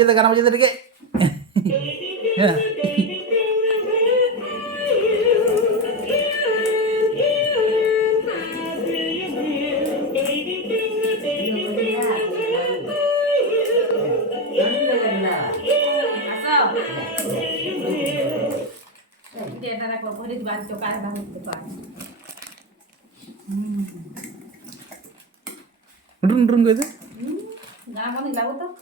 jadi karena puji dikit. Dia tanah kok dia dibantu karena depan. Run gitu. Nggak mau nih lagu tuh.